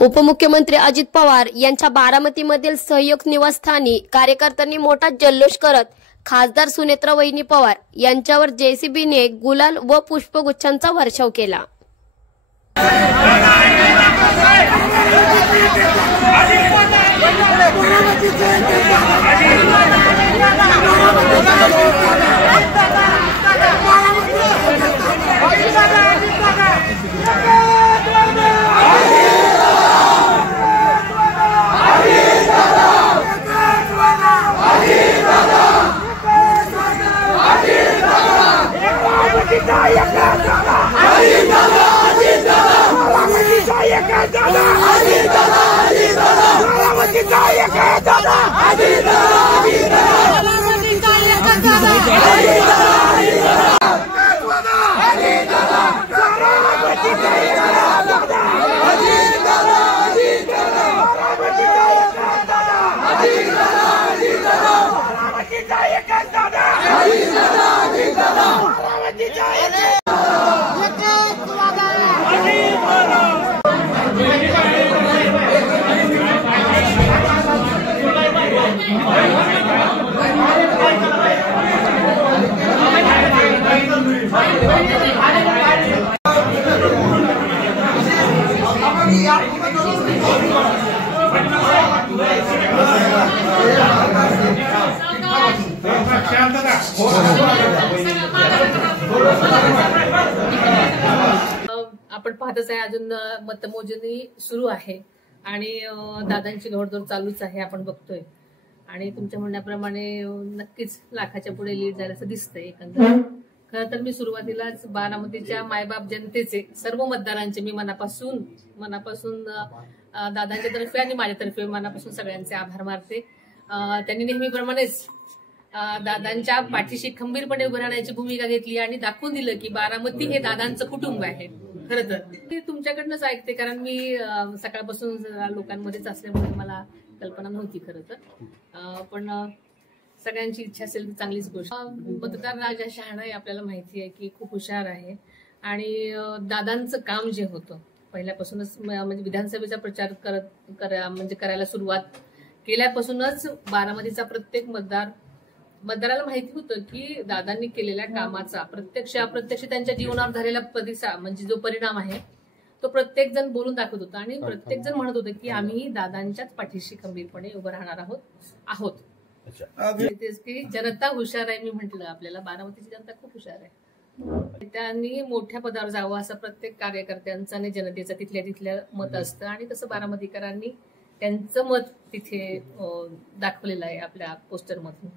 उपमुख्यमंत्री अजित पवार यांच्या बारामतीमधील सहयोग निवासस्थानी कार्यकर्त्यांनी मोठा जल्लोष करत खासदार सुनेत्रा वहिनी पवार यांच्यावर जेसीबीने गुलाल व पुष्पगुच्छांचा वर्षाव केला। आपण पाहतच आहे, अजून मतमोजणी सुरू आहे आणि दादांची घोडदौड चालूच आहे, आपण बघतोय। आणि तुमच्या म्हणण्याप्रमाणे नक्कीच लाखाच्या पुढे लीड झाल्याचं दिसतंय। एकंदर खरं तर मी सुरुवातीलाच बारामतीच्या मायबाप जनतेचे सर्व मतदारांचे मी मनापासून दादांच्या तर्फे आणि माझ्यातर्फे मनापासून सगळ्यांचे आभार मानते। त्यांनी नेहमीप्रमाणेच दादांच्या पाठीशी खंबीरपणे उभं राहण्याची भूमिका घेतली आणि दाखवून दिलं की बारामती हे दादांचं कुटुंब आहे। खरं तर मी तुमच्याकडनंच ऐकते, कारण मी सकाळपासून लोकांमध्येच असल्यामुळे मला कल्पना नव्हती खरं तर। पण सगळ्यांची इच्छा असेल तर चांगलीच गोष्ट। मतदार राजा शहाणा आहे, आपल्याला माहिती आहे की खूप हुशार आहे आणि दादांचं काम जे होतं पहिल्यापासूनच, म्हणजे विधानसभेचा प्रचार करायला सुरुवात केल्यापासूनच बारामतीचा प्रत्येक मतदाराला माहिती होतं की दादांनी केलेल्या कामाचा प्रत्यक्ष अप्रत्यक्ष त्यांच्या जीवनावर झालेला प्रतिसाद, म्हणजे जो परिणाम आहे तो प्रत्येक जण बोलून दाखवत होता आणि प्रत्येक जण म्हणत होतं की आम्ही दादांच्याच पाठीशी खंबीरपणे उभं राहणार आहोत। तेच की जनता हुशार आहे, मी म्हटलं आपल्याला बारामतीची जनता खूप हुशार आहे। त्यांनी मोठ्या पदावर जावं असं प्रत्येक कार्यकर्त्यांचं आणि जनतेचं तिथल्या मत असतं आणि तसं बारामतीकरांनी त्यांचं मत तिथे दाखवलेलं आहे आपल्या पोस्टरमधून।